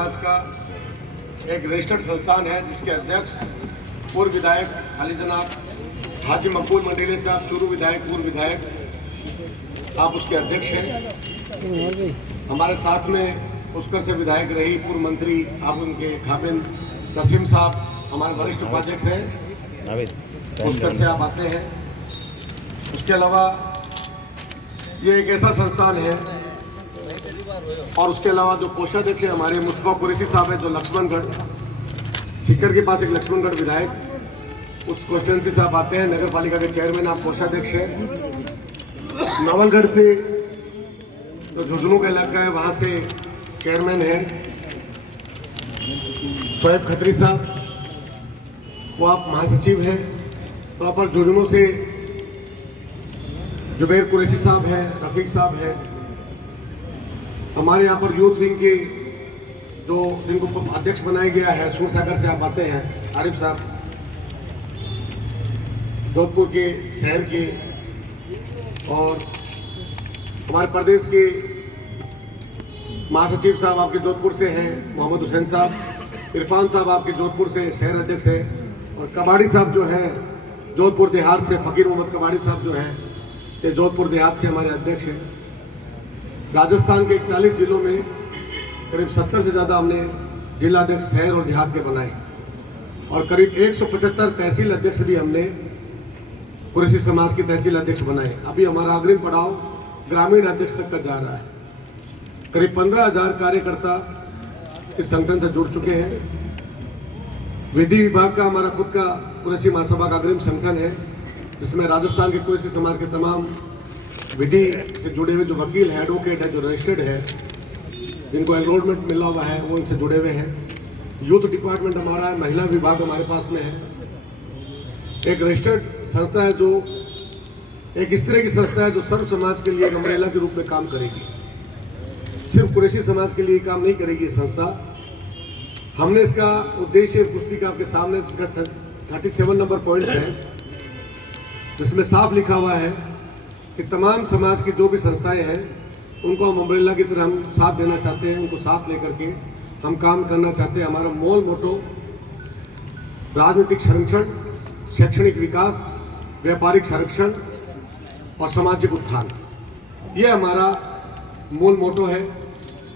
समाज का एक रजिस्टर्ड संस्थान है जिसके अध्यक्ष पूर्व विधायक हाली जनाब हाजी मकबूल मंडेले साहब, चूरू विधायक, पूर्व विधायक, आप उसके अध्यक्ष हैं। हमारे साथ में पुष्कर से विधायक रही पूर्व मंत्री, आप उनके खाबिन नसीम साहब हमारे वरिष्ठ उपाध्यक्ष हैं, पुष्कर से आप आते हैं। उसके अलावा ये एक ऐसा संस्थान है और उसके अलावा जो कोषाध्यक्ष है हमारे मुस्तफा कुरैशी साहब है, जो लक्ष्मणगढ़ सीकर के पास एक लक्ष्मणगढ़ विधायक, उस कॉन्स्टिट्यूंसी से आप आते हैं। नगर पालिका के चेयरमैन आप कोषाध्यक्ष हैं। नवलगढ़ से जो झुंझुनू का इलाका है वहाँ से चेयरमैन है शोएब खत्री साहब, वो आप महासचिव हैं। प्रॉपर झुंझुनू से जुबैर कुरैशी साहब हैं, रफीक साहब हैं। हमारे यहाँ पर यूथ विंग के जो जिनको अध्यक्ष बनाया गया है सूरसागर से आप आते हैं आरिफ साहब, जोधपुर के शहर के, और हमारे प्रदेश के महासचिव साहब आपके जोधपुर से हैं मोहम्मद हुसैन साहब, इरफान साहब आपके जोधपुर से शहर अध्यक्ष हैं, और कबाड़ी साहब जो हैं जोधपुर देहात से, फकीर मोहम्मद कबाड़ी साहब जो हैं ये जोधपुर देहात से हमारे अध्यक्ष हैं। राजस्थान के 41 जिलों में करीब 70 से ज़्यादा हमने जिला अध्यक्ष शहर और देहात के बनाए, और करीब 175 तहसील अध्यक्ष भी हमने कुरैशी समाज के तहसील अध्यक्ष बनाए। अभी हमारा अग्रिम पड़ाव ग्रामीण अध्यक्ष तक का जा रहा है। करीब 15,000 कार्यकर्ता इस संगठन से जुड़ चुके हैं। विधि विभाग का हमारा खुद का कुरैशी महासभा का अग्रिम संगठन है, जिसमें राजस्थान के कुरैशी समाज के तमाम विधि से जुड़े हुए जो वकील है, एडवोकेट है, जो रजिस्टर्ड है, जिनको एनरोलमेंट मिला हुआ है, वो इनसे जुड़े हुए हैं। यूथ डिपार्टमेंट हमारा है, महिला विभाग हमारे पास में है। एक रजिस्टर्ड संस्था है जो एक इस तरह की संस्था है जो सर्व समाज के लिए एक अम्ब्रेला के रूप में काम करेगी। सिर्फ कुरैशी समाज के लिए काम नहीं करेगी ये संस्था। हमने इसका उद्देश्य पुस्तिका आपके सामने, इसका 37 नंबर पॉइंट्स है, जिसमें साफ लिखा हुआ है कि तमाम समाज की जो भी संस्थाएं हैं उनको हम अम्ब्रेला की तरह हम साथ देना चाहते हैं, उनको साथ लेकर के हम काम करना चाहते हैं। हमारा मूल मोटो राजनीतिक संरक्षण, शैक्षणिक विकास, व्यापारिक संरक्षण और सामाजिक उत्थान, ये हमारा मूल मोटो है।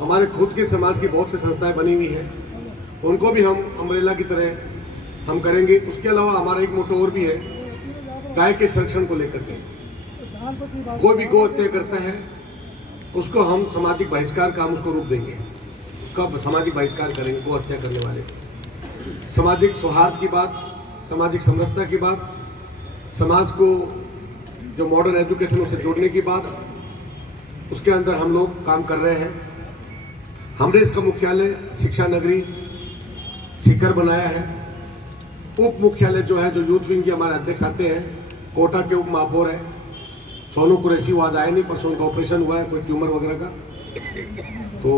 हमारे खुद के समाज की बहुत सी संस्थाएं बनी हुई हैं, उनको भी हम अम्ब्रेला की तरह हम करेंगे। उसके अलावा हमारा एक मोटो और भी है, गाय के संरक्षण को लेकर के। कोई भी गौ हत्या करता है उसको हम सामाजिक बहिष्कार का हम उसको रूप देंगे, उसका सामाजिक बहिष्कार करेंगे गौ हत्या करने वाले। सामाजिक सौहार्द की बात, सामाजिक समरसता की बात, समाज को जो मॉडर्न एजुकेशन उसे जोड़ने की बात, उसके अंदर हम लोग काम कर रहे हैं। हमने इसका मुख्यालय शिक्षा नगरी सीकर बनाया है। उप मुख्यालय जो है, जो यूथ विंग के हमारे अध्यक्ष आते हैं, कोटा के उप महापौर है सोनू कुरैशी, वो आज आए नहीं, परसों उनका ऑपरेशन हुआ है कोई ट्यूमर वगैरह का, तो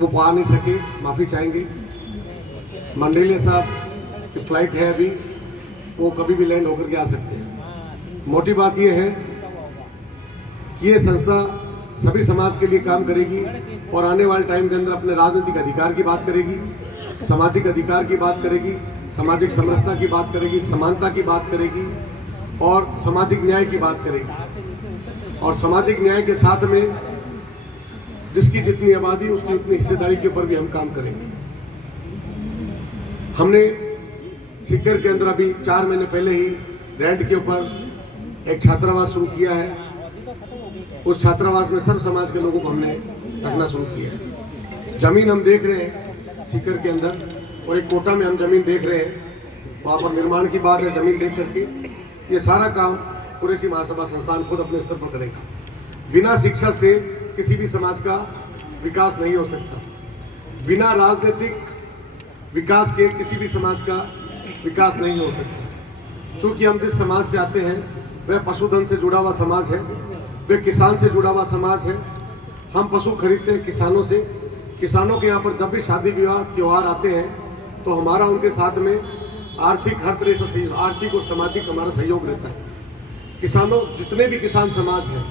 वो आ नहीं सके, माफी चाहेंगे। मंडेले साहब की फ्लाइट है अभी, वो कभी भी लैंड होकर के आ सकते हैं। मोटी बात ये है कि ये संस्था सभी समाज के लिए काम करेगी और आने वाले टाइम के अंदर अपने राजनीतिक अधिकार की बात करेगी, सामाजिक अधिकार की बात करेगी, सामाजिक समरसता की बात करेगी, समानता की बात करेगी और सामाजिक न्याय की बात करेगी। और सामाजिक न्याय के साथ में जिसकी जितनी आबादी उसकी उतनी हिस्सेदारी के ऊपर भी हम काम करेंगे। हमने सीकर के अंदर अभी 4 महीने पहले ही रेंट के ऊपर एक छात्रावास शुरू किया है। उस छात्रावास में सर्व समाज के लोगों को हमने रखना शुरू किया है। जमीन हम देख रहे हैं सीकर के अंदर, और एक कोटा में हम जमीन देख रहे हैं, वहाँ पर निर्माण की बात है। जमीन देख करके ये सारा काम कुरैशी महासभा संस्थान खुद अपने स्तर पर करेगा। बिना शिक्षा से किसी भी समाज का विकास नहीं हो सकता। बिना राजनीतिक विकास के किसी भी समाज का विकास नहीं हो सकता। क्योंकि हम जिस समाज से आते हैं वह पशुधन से जुड़ा हुआ समाज है, वह किसान से जुड़ा हुआ समाज है। हम पशु खरीदते हैं किसानों से। किसानों के यहाँ पर जब भी शादी विवाह त्यौहार आते हैं तो हमारा उनके साथ में आर्थिक हर तरह से आर्थिक और सामाजिक हमारा सहयोग रहता है। किसानों, जितने भी किसान समाज हैं,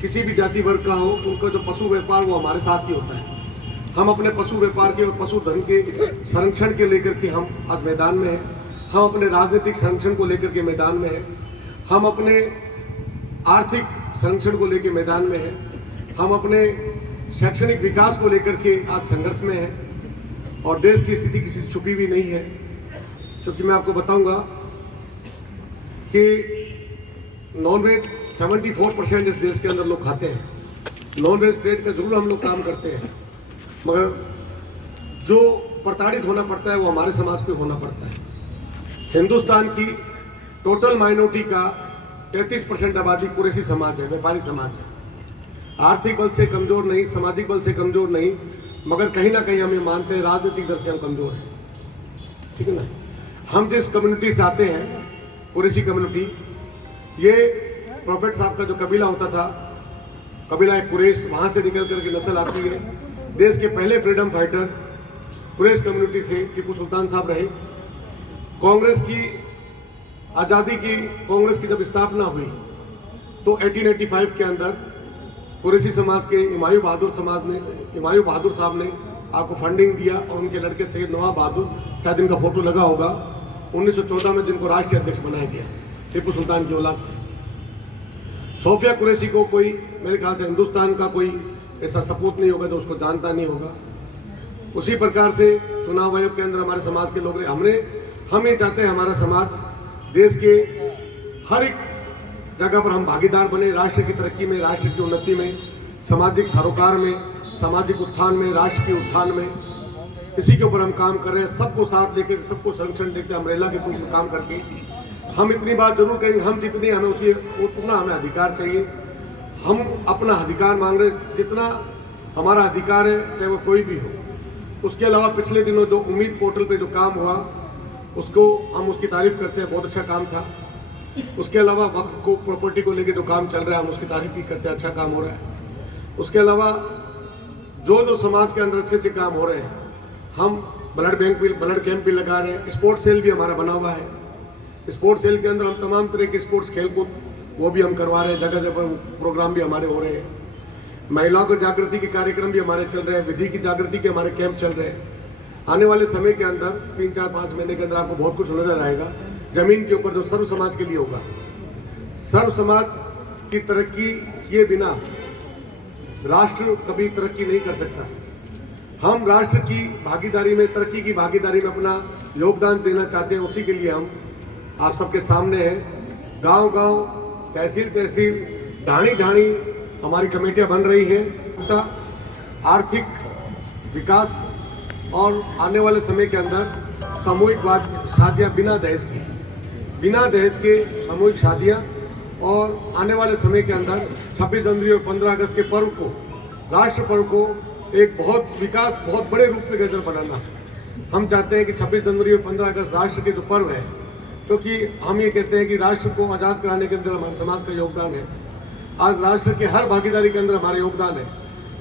किसी भी जाति वर्ग का हो, उनका जो पशु व्यापार वो हमारे साथ ही होता है। हम अपने पशु व्यापार के और पशुधन के संरक्षण के लेकर के हम आज मैदान में हैं। हम अपने राजनीतिक संरक्षण को लेकर के मैदान में हैं। हम अपने आर्थिक संरक्षण को लेकर मैदान में हैं। हम अपने शैक्षणिक विकास को लेकर के आज संघर्ष में हैं। और देश की स्थिति किसी से छुपी हुई नहीं है, क्योंकि मैं आपको बताऊंगा कि नॉनवेज 74% इस देश के अंदर लोग खाते हैं। नॉनवेज ट्रेड का जरूर हम लोग काम करते हैं, मगर जो प्रताड़ित होना पड़ता है वो हमारे समाज पे होना पड़ता है। हिंदुस्तान की टोटल माइनॉरिटी का 33% आबादी कुरैशी समाज है, व्यापारी समाज है। आर्थिक बल से कमजोर नहीं, सामाजिक बल से कमजोर नहीं, मगर कहीं ना कहीं हम ये मानते हैं राजनीतिक दर से हम कमजोर हैं। ठीक है ना। हम जिस कम्युनिटी से आते हैं, कुरैशी कम्युनिटी, ये प्रॉफिट साहब का जो कबीला होता था, कबीला एक कुरैश, वहां से निकल करके नस्ल आती है। देश के पहले फ्रीडम फाइटर कुरैश कम्युनिटी से टीपू सुल्तान साहब रहे। कांग्रेस की आज़ादी की, कांग्रेस की जब स्थापना हुई तो 1885 के अंदर कुरैशी समाज के हुमायूं बहादुर साहब ने आपको फंडिंग दिया और उनके लड़के सैयद नवाब बहादुर, शायद इनका फोटो लगा होगा, 1914 में जिनको राष्ट्रीय अध्यक्ष बनाया गया, टीपू सुल्तान की औलाद थे। सोफिया कुरैशी को कोई, मेरे ख्याल से हिंदुस्तान का कोई ऐसा सपूत नहीं होगा जो उसको जानता नहीं होगा। उसी प्रकार से चुनाव आयोग के अंदर हमारे समाज के लोग रहे। हम ये चाहते हैं हमारा समाज देश के हर एक जगह पर हम भागीदार बने, राष्ट्र की तरक्की में, राष्ट्र की उन्नति में, सामाजिक सरोकार में, सामाजिक उत्थान में, राष्ट्र के उत्थान में। इसी के ऊपर हम काम कर रहे हैं, सबको साथ लेकर, सबको संरक्षण देकर, अम्ब्रेला के रूप में काम करके। हम इतनी बात जरूर कहेंगे, हम जितनी हमें होती है उतना हमें अधिकार चाहिए। हम अपना अधिकार मांग रहे, जितना हमारा अधिकार है, चाहे वो कोई भी हो। उसके अलावा पिछले दिनों जो उम्मीद पोर्टल पे जो काम हुआ, उसको हम उसकी तारीफ करते हैं, बहुत अच्छा काम था। उसके अलावा वक्फ को, प्रॉपर्टी को लेके जो काम चल रहा है, हम उसकी तारीफ भी करते हैं, अच्छा काम हो रहा है। उसके अलावा जो समाज के अंदर अच्छे से काम हो रहे हैं, हम ब्लड कैंप भी लगा रहे हैं। स्पोर्ट्स सेल भी हमारा बना हुआ है। स्पोर्ट्स सेल के अंदर हम तमाम तरह के स्पोर्ट्स खेलकूद वो भी हम करवा रहे हैं, जगह जगह प्रोग्राम भी हमारे हो रहे हैं। महिलाओं को जागृति के कार्यक्रम भी हमारे चल रहे हैं, विधि की जागृति के हमारे कैंप चल रहे हैं। आने वाले समय के अंदर 3, 4, 5 महीने के अंदर आपको बहुत कुछ नजर आएगा जमीन के ऊपर, जो सर्व समाज के लिए होगा। सर्व समाज की तरक्की किए बिना राष्ट्र कभी तरक्की नहीं कर सकता। हम राष्ट्र की भागीदारी में, तरक्की की भागीदारी में अपना योगदान देना चाहते हैं। उसी के लिए हम आप सबके सामने हैं। गांव गांव, तहसील तहसील, ढाणी ढाणी हमारी कमेटियां बन रही हैं। आर्थिक विकास और आने वाले समय के अंदर सामूहिक शादियां बिना दहेज के सामूहिक शादियां, और आने वाले समय के अंदर 26 जनवरी और 15 अगस्त के पर्व को, राष्ट्र पर्व को एक बहुत बड़े रूप में अंदर बनाना। हम चाहते हैं कि 26 जनवरी और 15 अगस्त राष्ट्र के जो पर्व है, क्योंकि हम ये कहते हैं कि राष्ट्र को आज़ाद कराने के अंदर हमारे समाज का योगदान है। आज राष्ट्र के हर भागीदारी के अंदर हमारा योगदान है।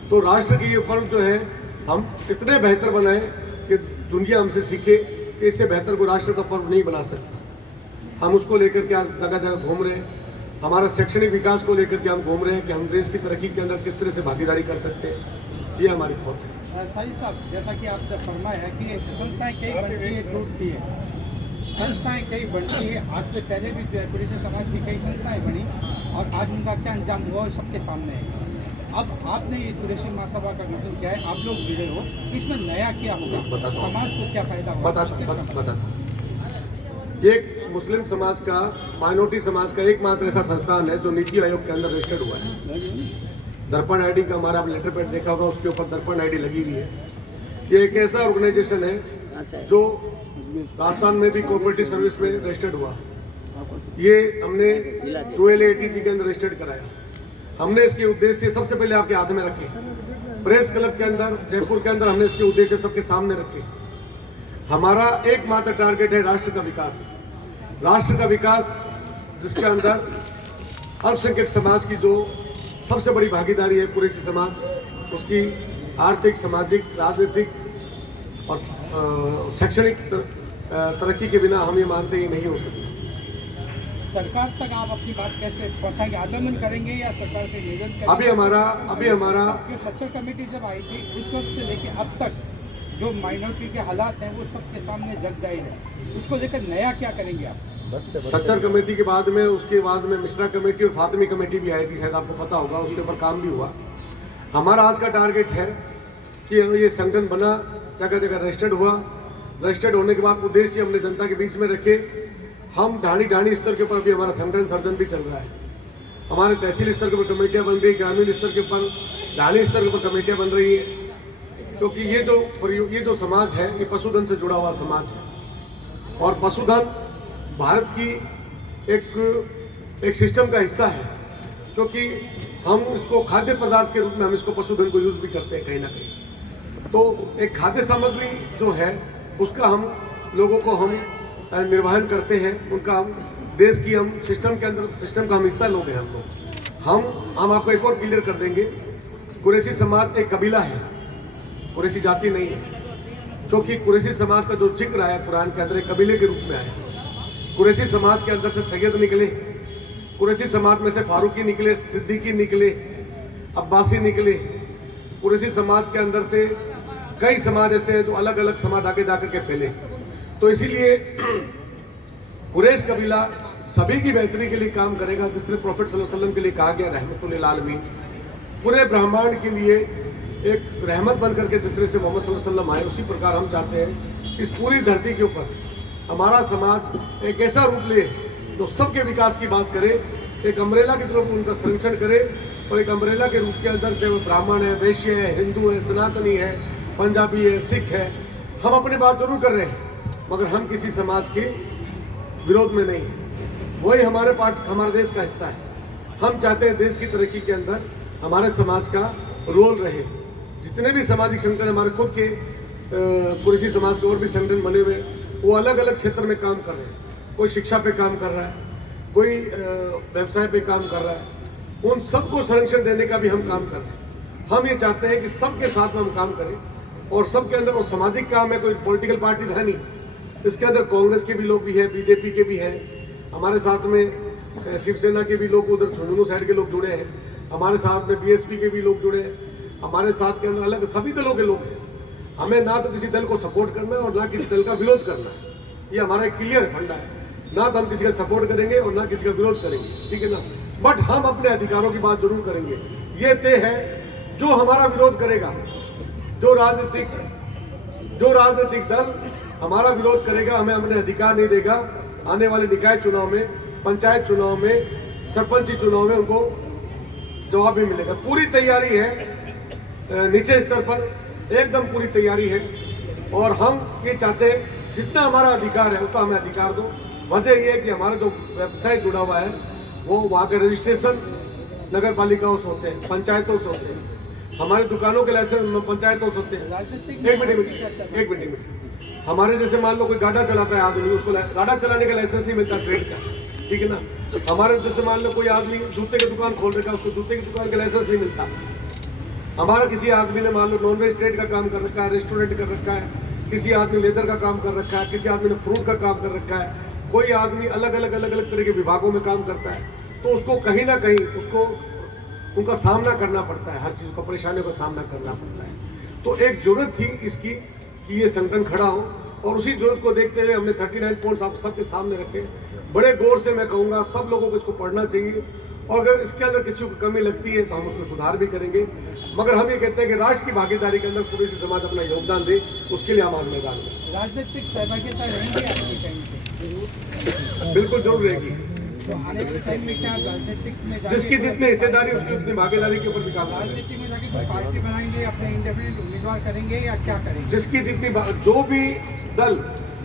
तो राष्ट्र के ये पर्व जो है हम इतने बेहतर बनाएं कि दुनिया हमसे सीखे कि इससे बेहतर कोई राष्ट्र का पर्व नहीं बना सकता। हम उसको लेकर के आज जगह जगह घूम रहे हैं। हमारा शैक्षणिक विकास को लेकर के हम घूम रहे हैं कि हम देश की तरक्की के अंदर किस तरह से भागीदारी कर सकते हैं। ये हमारी थॉट है। साहिब साहब, जैसा कि आपने फरमाया है कि संस्थाएं कई बनती है, टूटती है, संस्थाएं कई बनती है। आज से पहले भी कुरैशी समाज की कई संस्थाएं बनी और आज उनका क्या अंजाम हुआ सबके सामने है। अब आपने ये कुरैशी महासभा का गठन किया है, आप लोग जुड़े हो, इसमें नया क्या होगा, समाज को क्या फायदा होगा? बताता। एक मुस्लिम समाज का, माइनॉरिटी समाज का एकमात्र ऐसा संस्थान है जो नीति आयोग के अंदर रजिस्टर्ड हुआ है। दर्पण आईडी का हमारा लेटर पैड देखा होगा, उसके ऊपर दर्पण आईडी लगी हुई है। ये एक ऐसा ऑर्गेनाइजेशन है जो राजस्थान में भी कोऑपरेटिव सर्विस में रजिस्टर्ड हुआ। ये हमने 12ATG के अंदर रजिस्टर्ड कराया। हमने इसके उद्देश्य सबसे पहले आपके हाथ में रखे, प्रेस क्लब के अंदर, जयपुर के अंदर हमने इसके उद्देश्य सबके सामने रखे। हमारा एकमात्र टारगेट है राष्ट्र का विकास। राष्ट्र का विकास जिसके अंदर अल्पसंख्यक समाज की जो सबसे बड़ी भागीदारी है, कुरैशी समाज, उसकी आर्थिक, सामाजिक, राजनीतिक और शैक्षणिक तरक्की के बिना हम ये मानते ही नहीं हो सकते। सरकार तक आप अपनी बात कैसे पहुंचाएंगे? आंदोलन करेंगे या सरकार से निवेदन करेंगे? अभी हमारा जो सच्चर कमेटी जब आई थी उस वक्त से लेके अब तक जो माइनॉरिटी के हालात हैं वो सबके सामने जग जाहिर है, उसको लेकर नया क्या करेंगे आप? सच्चर कमेटी के बाद में, उसके बाद में मिश्रा कमेटी और फातिमी कमेटी भी आई थी, शायद आपको पता होगा, उसके ऊपर काम भी हुआ। हमारा आज का टारगेट है कि ये संगठन बना, जगह जगह रजिस्टर्ड हुआ, रजिस्टर्ड होने के बाद उद्देश्य हमने जनता के बीच में रखे। हम ढाणी स्तर के ऊपर भी हमारा संगठन सर्जन भी चल रहा है। हमारे तहसील स्तर के ऊपर कमेटियां बन रही, ग्रामीण स्तर के ऊपर, ढाणी स्तर के ऊपर कमेटियां बन रही है, क्योंकि ये जो समाज है ये पशुधन से जुड़ा हुआ समाज है और पशुधन भारत की एक सिस्टम का हिस्सा है, क्योंकि हम इसको खाद्य पदार्थ के रूप में हम इसको पशुधन को यूज भी करते हैं कहीं ना कहीं। तो एक खाद्य सामग्री जो है उसका हम लोगों को हम निर्वहन करते हैं, उनका हम देश की हम सिस्टम के अंदर सिस्टम का हम हिस्सा लोग हैं हम लोग। हम आपको एक और क्लियर कर देंगे, कुरैशी समाज एक कबीला है, कुरैशी जाति नहीं है, क्योंकि कुरैशी समाज का जो जिक्र आया कुरान के अंदर एक कबीले के रूप में आया। कुरैशी समाज के अंदर से सैयद निकले, कुरैशी समाज में से फारूकी निकले, सिद्दीकी निकले, अब्बासी निकले। कुरैशी समाज के अंदर से कई समाज ऐसे हैं जो अलग अलग समाज आगे जाकर के फैले। तो इसीलिए कुरैश कबीला सभी की बेहतरी के लिए काम करेगा, जिस तरह प्रॉफेट सल्लल्लाहु अलैहि वसल्लम के लिए कहा गया रहमतुल लिल आलमीन, पूरे ब्रह्मांड के लिए एक रहमत बन करके जिस तरह से मोहम्मद सल्लल्लाहु अलैहि वसल्लम आए, उसी प्रकार हम चाहते हैं इस पूरी धरती के ऊपर हमारा समाज एक ऐसा रूप ले जो सबके विकास की बात करे, एक अम्ब्रेला की तरफ उनका संरक्षण करे, और एक अम्ब्रेला के रूप के अंदर चाहे वो ब्राह्मण है, वैश्य है, हिंदू है, सनातनी है, पंजाबी है, सिख है, हम अपनी बात जरूर कर रहे हैं, मगर हम किसी समाज के विरोध में नहीं, वही हमारे देश का हिस्सा है। हम चाहते हैं देश की तरक्की के अंदर हमारे समाज का रोल रहे। जितने भी सामाजिक संगठन हमारे खुद के कुरैशी समाज के और भी संगठन बने हुए, वो अलग अलग क्षेत्र में काम कर रहे हैं। कोई शिक्षा पे काम कर रहा है, कोई व्यवसाय पे काम कर रहा है, उन सबको संरक्षण देने का भी हम काम कर रहे हैं। हम ये चाहते हैं कि सबके साथ में हम काम करें, और सबके अंदर वो सामाजिक काम है, कोई पॉलिटिकल पार्टी है नहीं, इसके अंदर कांग्रेस के भी लोग भी हैं, बीजेपी के भी हैं, हमारे साथ में शिवसेना के भी लोग, उधर झुंझुनू साइड के लोग जुड़े हैं, हमारे साथ में बीएसपी के भी लोग जुड़े हैं, हमारे साथ के अंदर अलग सभी दलों के लोग हैं। हमें ना तो किसी दल को सपोर्ट करना है और ना किसी दल का विरोध करना है, ये हमारा एक क्लियर फंडा है। ना तो हम किसी का सपोर्ट करेंगे और ना किसी का विरोध करेंगे, ठीक है ना, बट हम अपने अधिकारों की बात जरूर करेंगे। ये तय है, जो हमारा विरोध करेगा, जो राजनीतिक दल हमारा विरोध करेगा, हमें अपने अधिकार नहीं देगा, आने वाले निकाय चुनाव में, पंचायत चुनाव में, सरपंची चुनाव में उनको जवाब भी मिलेगा। पूरी तैयारी है, नीचे स्तर पर एकदम पूरी तैयारी है, और हम ये चाहते हैं जितना हमारा अधिकार है उतना हमें अधिकार दो। वजह ये है कि हमारा जो व्यवसाय जुड़ा हुआ है वो वहाँ के रजिस्ट्रेशन नगर पालिकाओं से होते हैं, पंचायतों से होते हैं, हमारी दुकानों के लाइसेंस पंचायतों से होते हैं। एक मिनट हमारे जैसे मान लो कोई गाड़ा चलाता है आदमी, उसको गाड़ा चलाने का लाइसेंस नहीं मिलता ट्रेड का, ठीक है ना। हमारे जैसे मान लो कोई आदमी जूते की दुकान खोल रखा है, उसको जूते की दुकान का लाइसेंस नहीं मिलता। हमारा किसी आदमी ने मान लो नॉनवेज ट्रेड का काम कर रखा है, रेस्टोरेंट कर रखा है, किसी आदमी लेदर का काम कर रखा है, किसी आदमी ने फ्रूट का काम कर रखा है, कोई आदमी अलग अलग तरह के विभागों में काम करता है, तो उसको कहीं ना कहीं उसको उनका सामना करना पड़ता है, हर चीज़ को परेशानियों का सामना करना पड़ता है। तो एक जरूरत थी इसकी कि ये संगठन खड़ा हो, और उसी जरूरत को देखते हुए हमने 39 पॉइंट्स आप सबके सामने रखे। बड़े गौर से मैं कहूँगा सब लोगों को इसको पढ़ना चाहिए, और अगर इसके अंदर किसी को कमी लगती है तो हम उसमें सुधार भी करेंगे, मगर हम ये कहते हैं कि राष्ट्र की भागीदारी के अंदर कुरैशी समाज अपना योगदान दे, उसके लिए हम आज मैदान में। राजनीतिक सहभागिता रहेंगी आपकी टाइम पे? बिल्कुल जरूर रहेगी। तो आने वाले टाइम में क्या राजनीतिक में जिसकी जितनी हिस्सेदारी उसकी उतनी भागीदारी के ऊपर भी काम करेंगे। राजनीति में जाके कोई पार्टी बनाएंगे, अपने इंडिपेंडेंट उम्मीदवार करेंगे या क्या करेंगे? जिसकी जितनी जो भी दल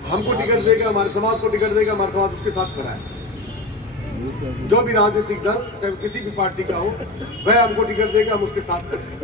हमको टिकट देगा, हमारे समाज को टिकट देगा, हमारा समाज उसके साथ खड़ा है। जो भी राजनीतिक दल चाहे किसी भी पार्टी का हो, वह हमको टिकट देगा, हम उसके साथ खड़े हैं।